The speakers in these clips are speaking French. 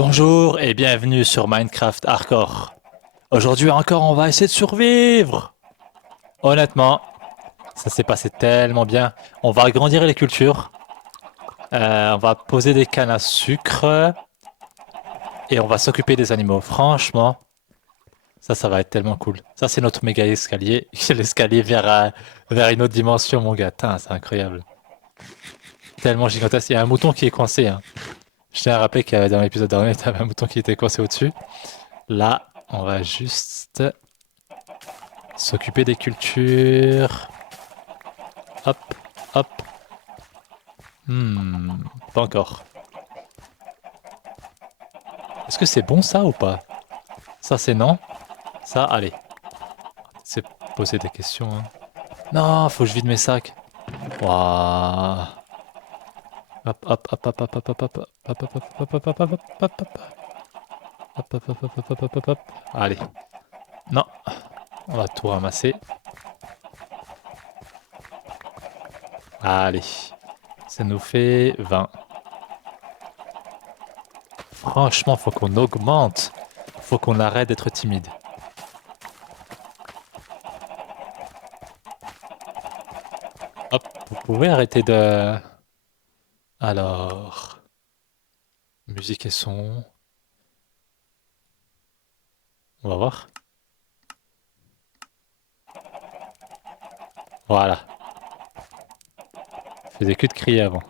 Bonjour et bienvenue sur Minecraft Hardcore. Aujourd'hui encore, on va essayer de survivre. Honnêtement, ça s'est passé tellement bien. On va agrandir les cultures. On va poser des cannes à sucre. Et on va s'occuper des animaux. Franchement, ça va être tellement cool. Ça, c'est notre méga escalier. L'escalier vers une autre dimension, mon gars. Tain, c'est incroyable. Tellement gigantesque. Il y a un mouton qui est coincé, hein. Je tiens à rappeler que dans l'épisode dernier, il y avait un mouton qui était coincé au-dessus. Là, on va juste s'occuper des cultures. Hop, hop. Pas encore. Est-ce que c'est bon ça ou pas? Ça c'est non. Ça, allez. C'est poser des questions. Hein. Non, faut que je vide mes sacs. Waouh. Hop, hop, hop, hop, hop, hop, hop, hop, hop, hop, hop, hop, hop, hop, hop, hop, hop, hop. Hop, hop, hop, hop, hop, hop, hop, hop, hop. Allez. Non, on va tout ramasser. Allez. Ça nous fait 20. Franchement, faut qu'on augmente. Faut qu'on arrête d'être timide. Hop, vous pouvez arrêter de... Alors... Musique et son... On va voir. Voilà. Je faisais que de crier avant.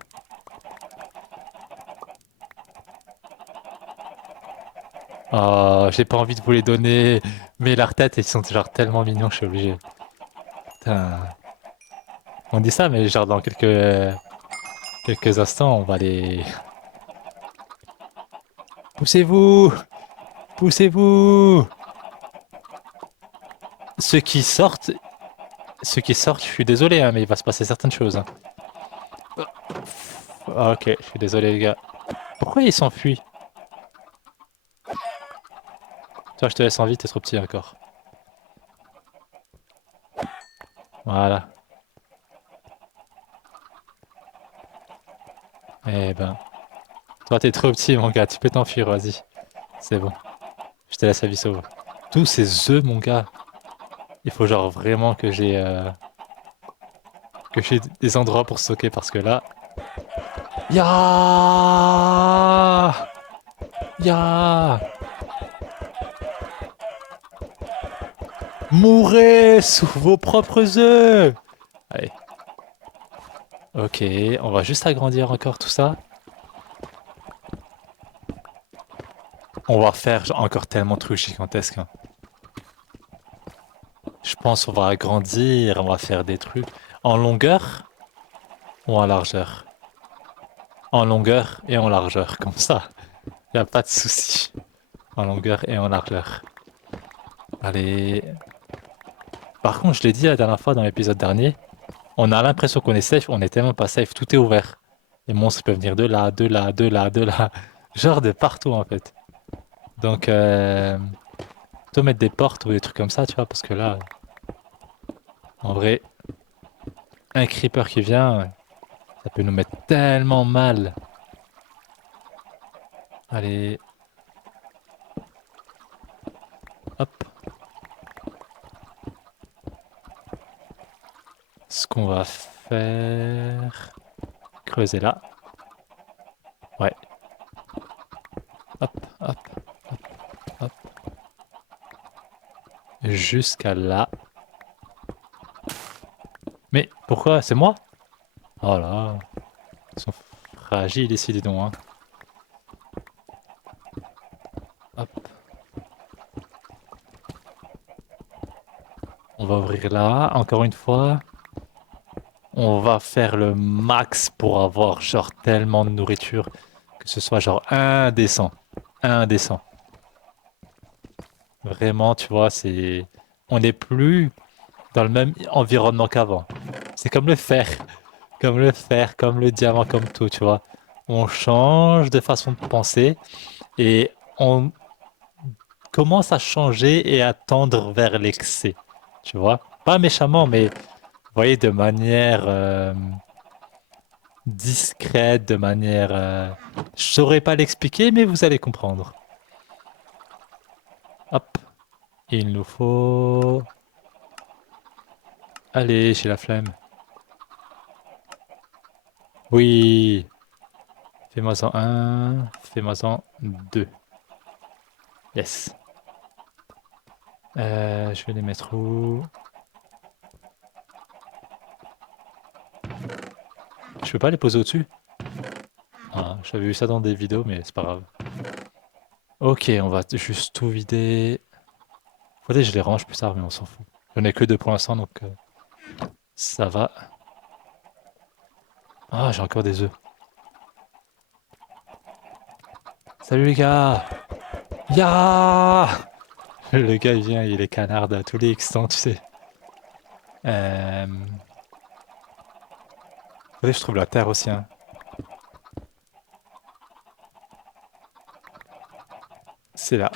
Oh, j'ai pas envie de vous les donner. Mais leurs têtes, ils sont genre tellement mignons, je suis obligé. Putain. On dit ça, mais genre dans quelques instants, on va les... Poussez-vous! Poussez-vous! Ceux qui sortent... Ceux qui sortent, je suis désolé, hein, mais il va se passer certaines choses. Hein. Ah, ok, je suis désolé, les gars. Pourquoi ils s'enfuient? Toi, je te laisse en vie, t'es trop petit encore. Voilà. Eh ben... Toi, t'es trop petit, mon gars, tu peux t'enfuir, vas-y. C'est bon. Je te laisse la vie sauve. Tous ces œufs, mon gars. Il faut genre vraiment que j'ai des endroits pour stocker parce que là... Ya Ya Mourrez sous vos propres œufs. Allez. Ok, on va juste agrandir encore tout ça. On va faire encore tellement de trucs gigantesques. Hein. Je pense qu'on va agrandir, on va faire des trucs en longueur ou en largeur. En longueur et en largeur, comme ça. Y a pas de souci. En longueur et en largeur. Allez. Par contre, je l'ai dit la dernière fois dans l'épisode dernier, on a l'impression qu'on est safe, on est tellement pas safe, tout est ouvert. Les monstres peuvent venir de là, de là, de là, de là. Genre de partout en fait. Donc, plutôt mettre des portes ou des trucs comme ça, tu vois, parce que là, en vrai, un creeper qui vient, ça peut nous mettre tellement mal. Allez, hop. Ce qu'on va faire... Creuser là. Ouais. Hop, hop, hop. Jusqu'à là. Mais pourquoi? C'est moi? Oh là. Ils sont fragiles ici, dis donc. Hein. Hop. On va ouvrir là. Encore une fois. On va faire le max pour avoir genre tellement de nourriture. Que ce soit genre indécent. Indécent. Vraiment, tu vois, c'est... On n'est plus dans le même environnement qu'avant. C'est comme le fer. Comme le fer, comme le diamant, comme tout, tu vois. On change de façon de penser et on commence à changer et à tendre vers l'excès, tu vois. Pas méchamment, mais vous voyez, discrète, de manière... Je saurais pas l'expliquer, mais vous allez comprendre. Hop. Il nous faut... Allez, j'ai la flemme. Oui. Fais-moi-en un. Fais-moi-en deux. Yes. Je vais les mettre où? Je peux pas les poser au-dessus? Ah, j'avais vu ça dans des vidéos, mais c'est pas grave. Ok, on va juste tout vider. Faudrait que je les range plus tard, mais on s'en fout. J'en ai que deux pour l'instant, donc ça va. Ah, j'ai encore des œufs. Salut les gars! Ya! Le gars, il vient, il est canard à tous les instants, tu sais. Faudrait que je trouve la terre aussi, hein. C'est là.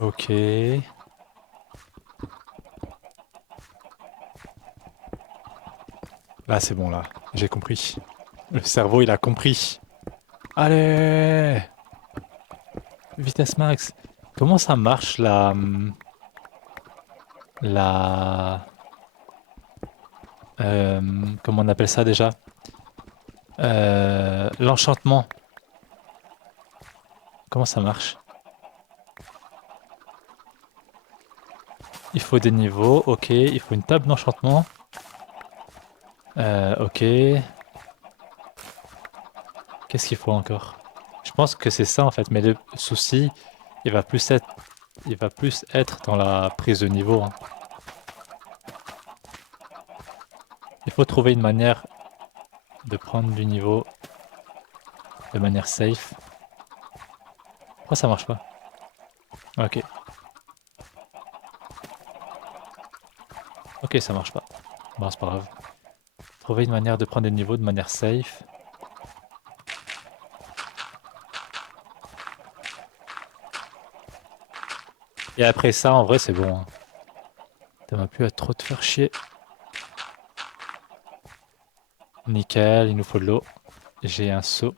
Ok. Là, c'est bon, là. J'ai compris. Le cerveau, il a compris. Allez! Vitesse max. Comment ça marche, la... comment on appelle ça déjà? L'enchantement. Comment ça marche? Il faut des niveaux, ok. Il faut une table d'enchantement. Ok. Qu'est-ce qu'il faut encore? Je pense que c'est ça en fait, mais le souci, il va plus être, il va plus être dans la prise de niveau, hein. Il faut trouver une manière de prendre du niveau de manière safe. Pourquoi ça marche pas? Ok. Ok, ça marche pas. Bon, c'est pas grave. Trouver une manière de prendre des niveaux de manière safe. Et après ça, en vrai, c'est bon, hein. Ça va plus à trop te faire chier. Nickel, il nous faut de l'eau. J'ai un seau.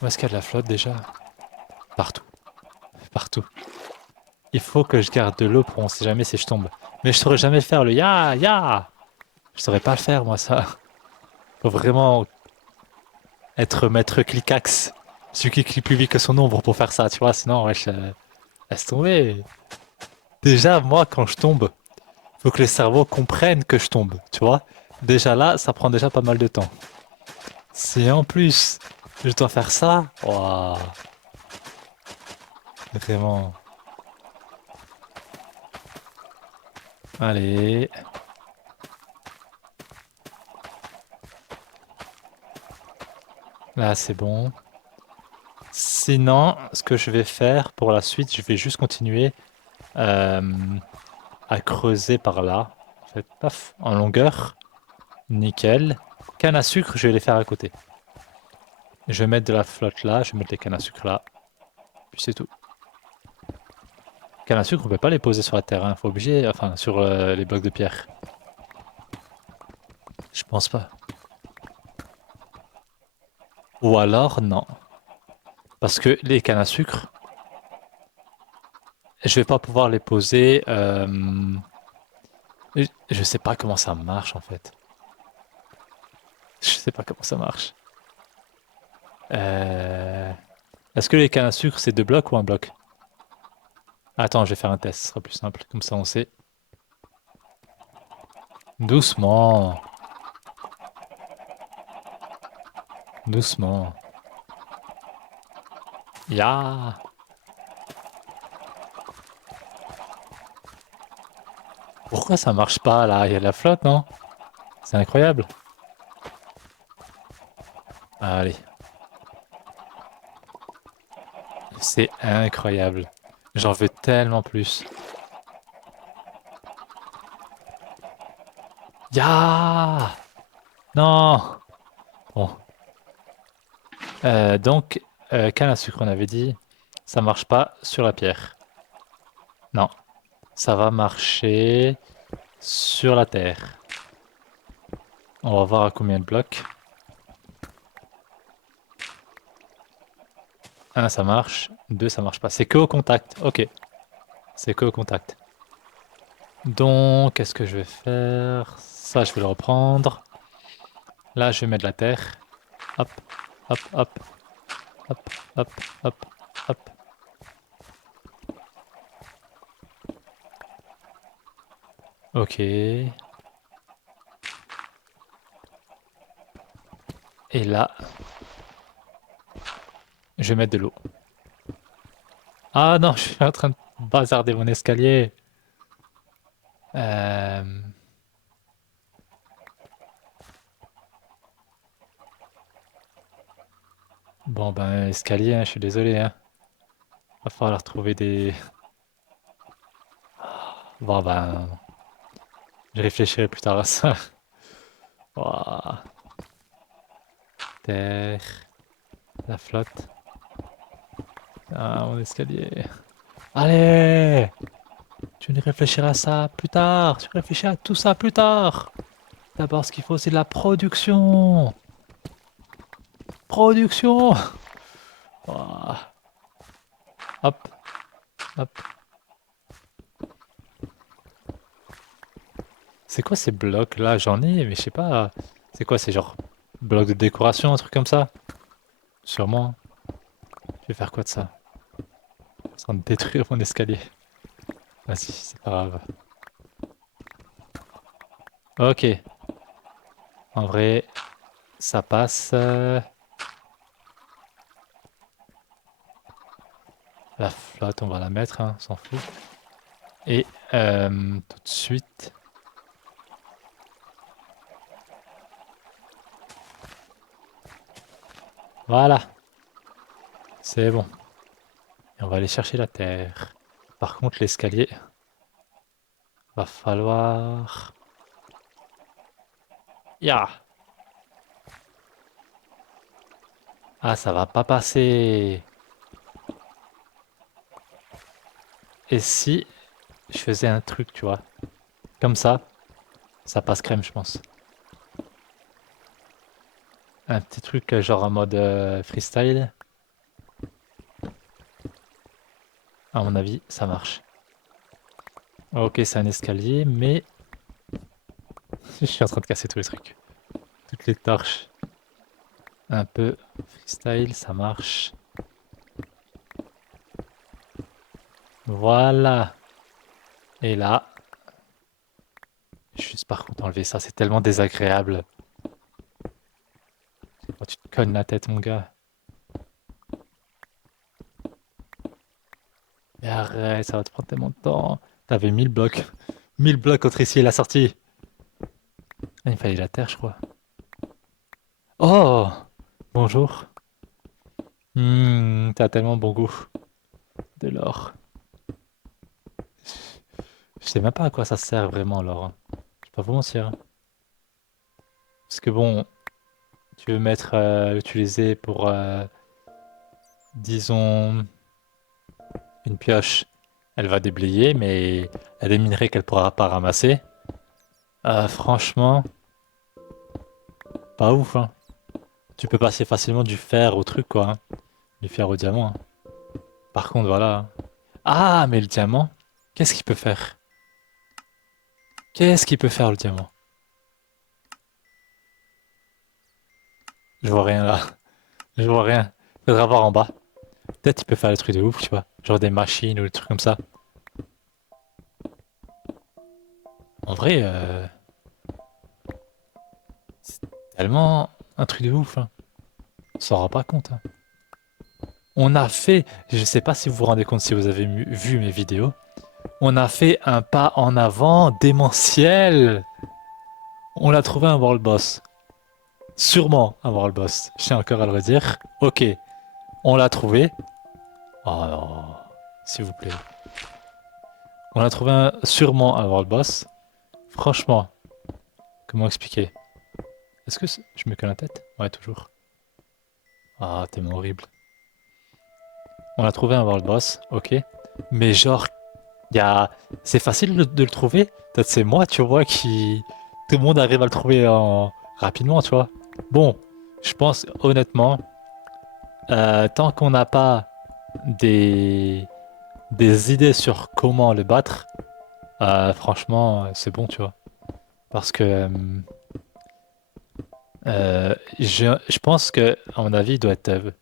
Où est-ce qu'il y a de la flotte déjà? Partout. Partout. Il faut que je garde de l'eau pour on sait jamais si je tombe. Mais je saurais jamais faire le ya ya. Je saurais pas le faire moi ça. Faut vraiment être maître clicax. Celui qui clique plus vite que son ombre pour faire ça, tu vois. Sinon, wesh, laisse tomber. Déjà, moi, quand je tombe, faut que le cerveau comprenne que je tombe, tu vois. Déjà là, ça prend déjà pas mal de temps. Si en plus, je dois faire ça, waouh, vraiment. Allez. Là, c'est bon. Sinon, ce que je vais faire pour la suite, je vais juste continuer euh, à creuser par là. En fait, paf, en longueur. Nickel. Canne à sucre, je vais les faire à côté. Je vais mettre de la flotte là, je vais mettre les cannes à sucre là. Puis c'est tout. Canne à sucre, on peut pas les poser sur la terre, hein. Faut obligé, enfin, sur les blocs de pierre. Je pense pas. Ou alors, non. Parce que les cannes à sucre, je vais pas pouvoir les poser. Je sais pas comment ça marche en fait. Je sais pas comment ça marche. Euh, Est-ce que les cannes à sucre, c'est deux blocs ou un bloc? Attends, je vais faire un test, ce sera plus simple. Comme ça, on sait. Doucement. Doucement. Ya. Pourquoi ça marche pas là? Il y a de la flotte, non? C'est incroyable. Allez. C'est incroyable. J'en veux tellement plus. Ya. Non. Bon. Donc, canne à sucre, on avait dit, ça marche pas sur la pierre. Non, ça va marcher sur la terre. On va voir à combien de blocs. Un, ça marche. Deux, ça marche pas. C'est que au contact. Ok, c'est que au contact. Donc, qu'est-ce que je vais faire? Ça, je vais le reprendre. Là, je vais mettre de la terre. Hop, hop, hop, hop, hop, hop, hop. Ok. Et là, je vais mettre de l'eau. Ah non, je suis en train de bazarder mon escalier. Euh, Bon, ben, escalier, hein, je suis désolé, hein. Va falloir trouver des... Bon, ben, je réfléchirai plus tard à ça. Ouah. Terre, la flotte. Ah, mon escalier. Allez! Tu ne réfléchiras à ça plus tard. Tu réfléchis à tout ça plus tard. D'abord, ce qu'il faut, c'est de la production. Production! Ouah. Hop, hop. C'est quoi ces blocs là? J'en ai, mais je sais pas. C'est quoi? C'est genre blocs de décoration, un truc comme ça? Sûrement. Je vais faire quoi de ça? Sans détruire mon escalier. Vas-y, c'est pas grave. Ok. En vrai, ça passe. La flotte, on va la mettre, hein, on s'en fout. Et tout de suite. Voilà, c'est bon. Et on va aller chercher la terre. Par contre, l'escalier, va falloir... Ya! Ah, ça va pas passer. Et si je faisais un truc, tu vois, comme ça passe crème, je pense. Un petit truc genre en mode freestyle. À mon avis, ça marche. Ok, c'est un escalier, mais je suis en train de casser tous les trucs. Toutes les torches. Un peu freestyle, ça marche. Voilà. Et là, juste par contre enlever ça, c'est tellement désagréable. Quand tu te cognes la tête, mon gars. Mais arrête, ça va te prendre tellement de temps. T'avais 1000 blocs. 1000 blocs entre ici et la sortie. Ah, il fallait la terre, je crois. Oh! Bonjour. T'as tellement bon goût. De l'or. Je sais même pas à quoi ça sert vraiment l'or, hein. Je vais pas vous mentir, hein. Parce que bon, tu veux mettre, utiliser pour, disons, une pioche. Elle va déblayer, mais il y a des minerais qu'elle pourra pas ramasser. Franchement, pas ouf, hein. Tu peux passer facilement du fer au truc, quoi, hein. Du fer au diamant, hein. Par contre, voilà. Ah, mais le diamant, qu'est-ce qu'il peut faire? Qu'est-ce qu'il peut faire, le diamant? Je vois rien là. Je vois rien. Faudra voir en bas. Peut-être il peut faire des trucs de ouf, tu vois. Genre des machines ou des trucs comme ça. En vrai, c'est tellement un truc de ouf, hein. On s'en rend pas compte, hein. On a fait, je sais pas si vous vous rendez compte si vous avez vu mes vidéos, on a fait un pas en avant démentiel. On a trouvé un world boss. Sûrement un world boss. Je tiens encore à le redire. Ok, on l'a trouvé. Oh non, s'il vous plaît. On a trouvé sûrement un world boss. Franchement, comment expliquer? Est-ce que je me colle la tête? Ouais, toujours. Ah, tellement horrible. On a trouvé un world boss, ok. Mais genre, y a... c'est facile de le trouver. Peut-être c'est moi, tu vois, qui... Tout le monde arrive à le trouver rapidement, tu vois. Bon, je pense honnêtement, tant qu'on n'a pas des... des idées sur comment le battre, franchement, c'est bon, tu vois. Parce que je pense que, à mon avis, il doit être...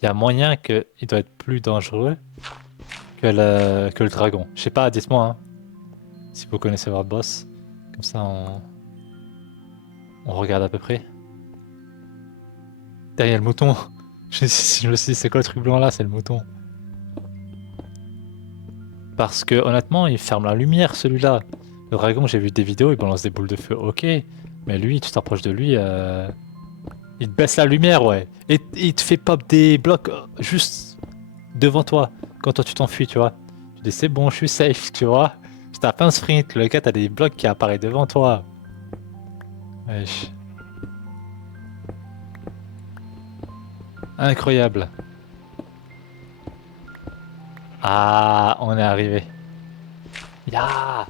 Il y a moyen qu'il doit être plus dangereux que le dragon. Je sais pas, dites-moi, hein, si vous connaissez votre boss. Comme ça, on regarde à peu près. Derrière le mouton. Je me suis dit, c'est quoi le truc blanc là? C'est le mouton. Parce que honnêtement, il ferme la lumière celui-là. Le dragon, j'ai vu des vidéos, il balance des boules de feu, ok. Mais lui, tu t'approches de lui, il te baisse la lumière, ouais. Et il te fait pop des blocs juste devant toi. Quand toi tu t'enfuis, tu vois. Tu dis, c'est bon, je suis safe, tu vois. Je tape un sprint, le gars, t'as des blocs qui apparaissent devant toi. Wesh. Incroyable. Ah, on est arrivé. Ya.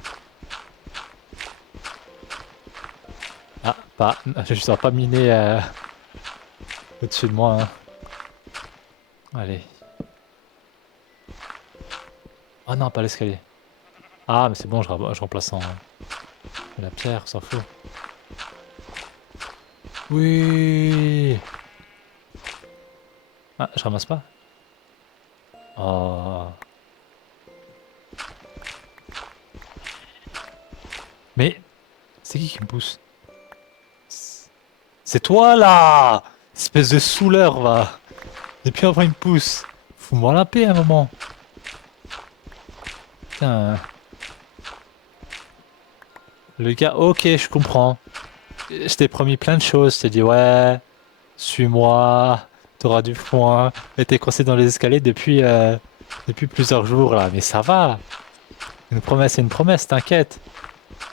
Ah, pas. Je ne pas miner au-dessus de moi, hein. Allez. Oh non, pas l'escalier. Ah, mais c'est bon, je remplace en la pierre, on s'en fout. Oui. Ah, je ramasse pas. Oh. Mais c'est qui me pousse? C'est toi là! Espèce de saouleur, va! Et puis après il me pousse. Fous-moi la paix un moment. Putain. Le gars, ok, je comprends. Je t'ai promis plein de choses. Je t'ai dit, ouais, suis-moi, t'auras du foin. Et t'es coincé dans les escaliers depuis plusieurs jours là. Mais ça va. Une promesse, c'est une promesse, t'inquiète.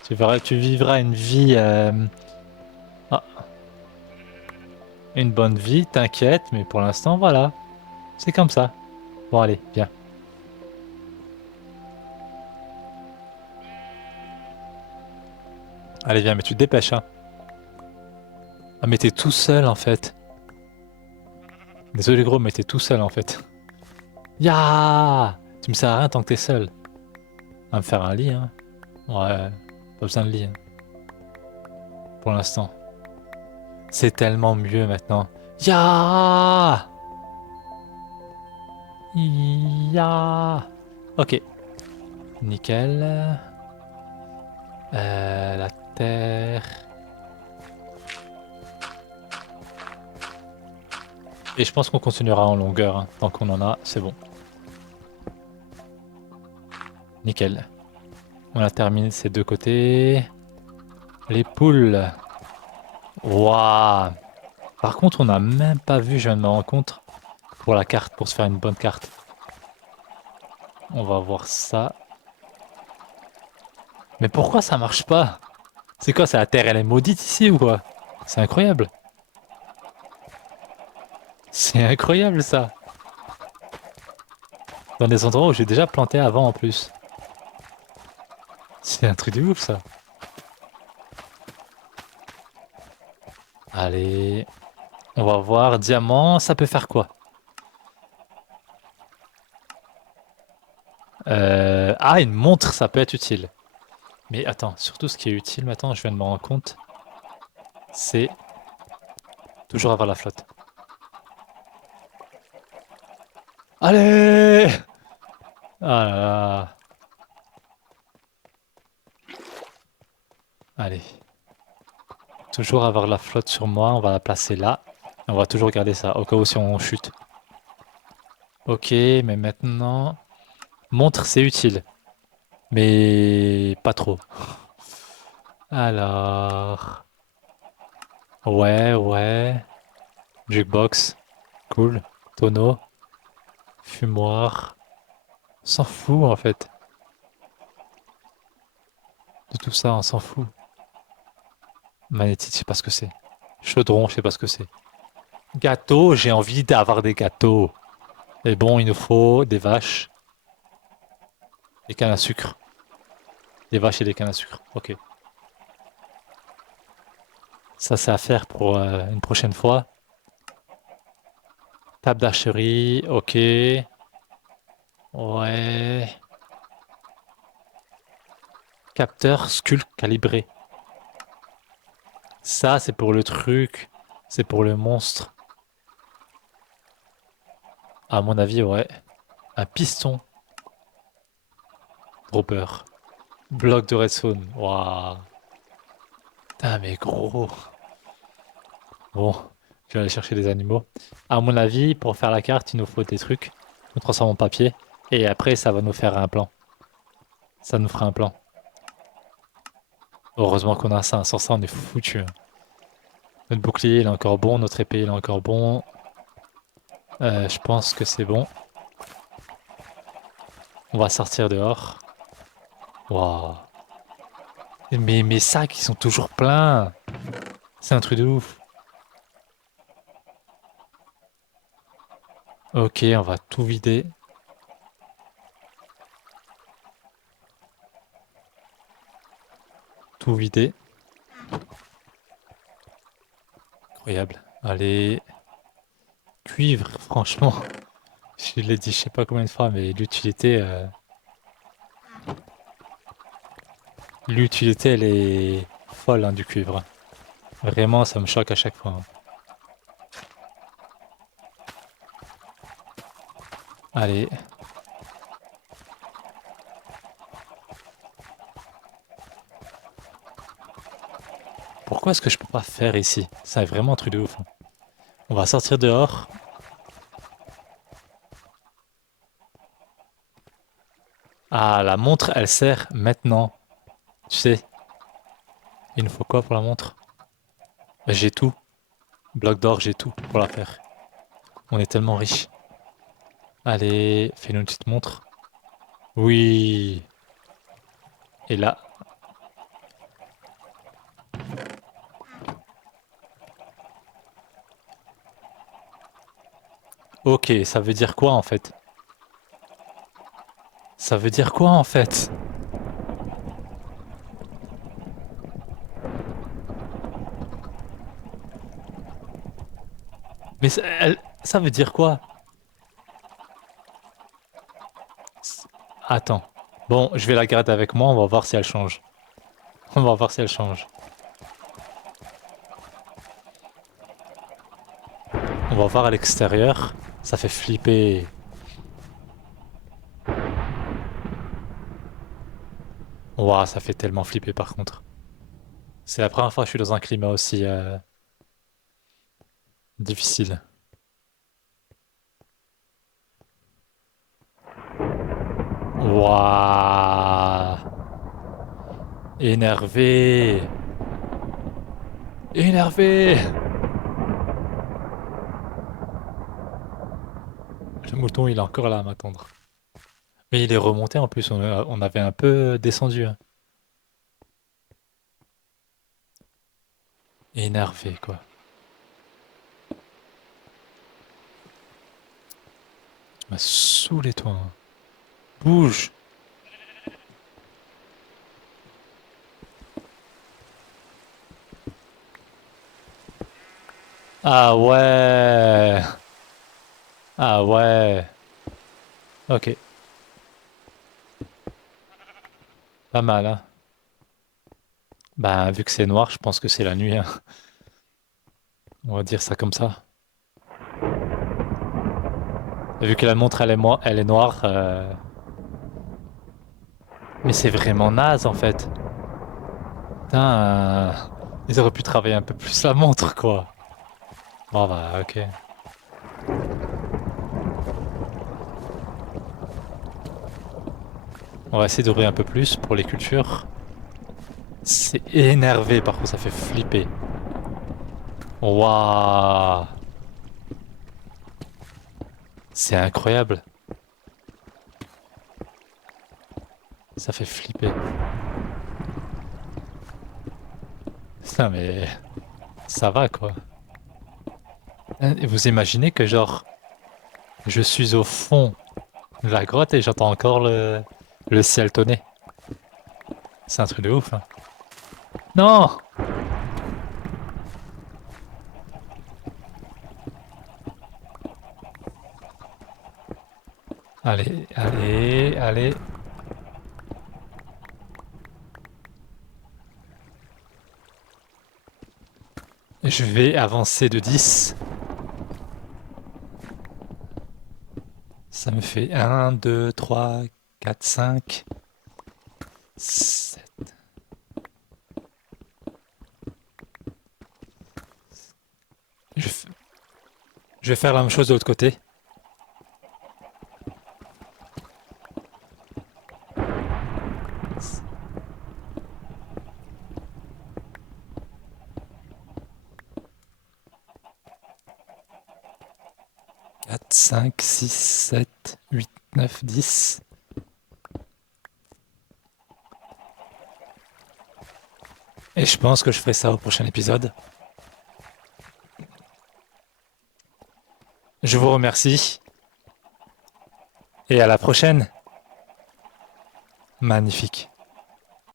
Tu vivras une vie, ah, une bonne vie, t'inquiète. Mais pour l'instant, voilà. C'est comme ça. Bon, allez, viens. Allez, viens, mais tu te dépêches, hein. Ah, mais t'es tout seul en fait. Désolé gros, mais t'es tout seul en fait. Ya! Tu me sers à rien tant que t'es seul. À me faire un lit, hein. Ouais, pas besoin de lit, hein, pour l'instant. C'est tellement mieux maintenant. Ya! Ya! Ok, nickel. La terre. Et je pense qu'on continuera en longueur, hein. Tant qu'on en a, c'est bon. Nickel. On a terminé ces deux côtés. Les poules. Waouh! Par contre, on n'a même pas vu, je viens de me rendre compte, pour la carte, pour se faire une bonne carte. On va voir ça. Mais pourquoi ça marche pas? C'est quoi, c'est la Terre, elle est maudite ici ou quoi? C'est incroyable. C'est incroyable ça. Dans des endroits où j'ai déjà planté avant en plus. C'est un truc de ouf ça. Allez, on va voir. Diamant, ça peut faire quoi? Ah, une montre, ça peut être utile. Mais attends, surtout ce qui est utile maintenant, je viens de me rendre compte, c'est toujours avoir la flotte. Allez! Ah là là. Allez. Toujours avoir la flotte sur moi, on va la placer là. On va toujours garder ça, au cas où si on chute. Ok, mais maintenant... Montre, c'est utile. Mais pas trop. Alors... Ouais, ouais. Jukebox. Cool. Tonneau. Fumoir. On s'en fout en fait. De tout ça, on s'en fout. Magnétite, je sais pas ce que c'est. Chaudron, je sais pas ce que c'est. Gâteaux, j'ai envie d'avoir des gâteaux. Mais bon, il nous faut des vaches, des cannes à sucre. Des vaches et des cannes à sucre. Ok. Ça, c'est à faire pour une prochaine fois. Table d'archerie, ok. Ouais. Capteur sculk calibré. Ça, c'est pour le truc. C'est pour le monstre. À mon avis, ouais. Un piston. Dropper. Bloc de redstone. Waouh. Putain, mais gros. Bon, je vais aller chercher des animaux. À mon avis, pour faire la carte, il nous faut des trucs. On transforme en papier. Et après, ça va nous faire un plan. Ça nous fera un plan. Heureusement qu'on a ça. Sans ça, on est foutu. Notre bouclier, il est encore bon. Notre épée, il est encore bon. Je pense que c'est bon. On va sortir dehors. Waouh. Mais mes sacs, ils sont toujours pleins. C'est un truc de ouf. Ok, on va tout vider. Tout vider. Incroyable. Allez. Cuivre, franchement. Je l'ai dit je sais pas combien de fois, mais l'utilité, elle est folle hein, du cuivre. Vraiment, ça me choque à chaque fois, hein. Allez. Pourquoi est-ce que je peux pas faire ici? C'est vraiment un truc de ouf, hein. On va sortir dehors. Ah, la montre, elle sert maintenant. Tu sais, il nous faut quoi pour la montre? J'ai tout. Bloc d'or, j'ai tout pour la faire. On est tellement riche. Allez, fais-nous une petite montre. Oui. Et là. Ok, ça veut dire quoi en fait? Ça veut dire quoi en fait? Mais ça veut dire quoi? Attends. Bon, je vais la garder avec moi, on va voir si elle change. On va voir si elle change. On va voir à l'extérieur. Ça fait flipper. Ouah, ça fait tellement flipper par contre. C'est la première fois que je suis dans un climat aussi difficile. Ouah. Énervé. Énervé. Le mouton, il est encore là à m'attendre. Mais il est remonté en plus, on avait un peu descendu, hein. Énervé, quoi. Tu m'as saoulé, toi, hein. Bouge. Ah ouais. Ah ouais. Ok. Pas mal, hein. Bah, vu que c'est noir, je pense que c'est la nuit, hein. On va dire ça comme ça. Vu que la montre, elle est noire. Mais c'est vraiment naze, en fait. Putain, ils auraient pu travailler un peu plus la montre, quoi. Bon, bah, ok. On va essayer d'ouvrir un peu plus pour les cultures. C'est énervé, par contre, ça fait flipper. Waouh. C'est incroyable. Ça fait flipper. Putain, mais ça va, quoi. Et vous imaginez que genre, je suis au fond de la grotte et j'entends encore le ciel tonner. C'est un truc de ouf, hein. Non! Allez, allez, allez. Je vais avancer de 10. Ça me fait 1, 2, 3, 4, 5, 7. Je, f- je vais faire la même chose de l'autre côté. 4, 5, 6, 7, 8, 9, 10. Et je pense que je ferai ça au prochain épisode. Je vous remercie et à la prochaine. Magnifique.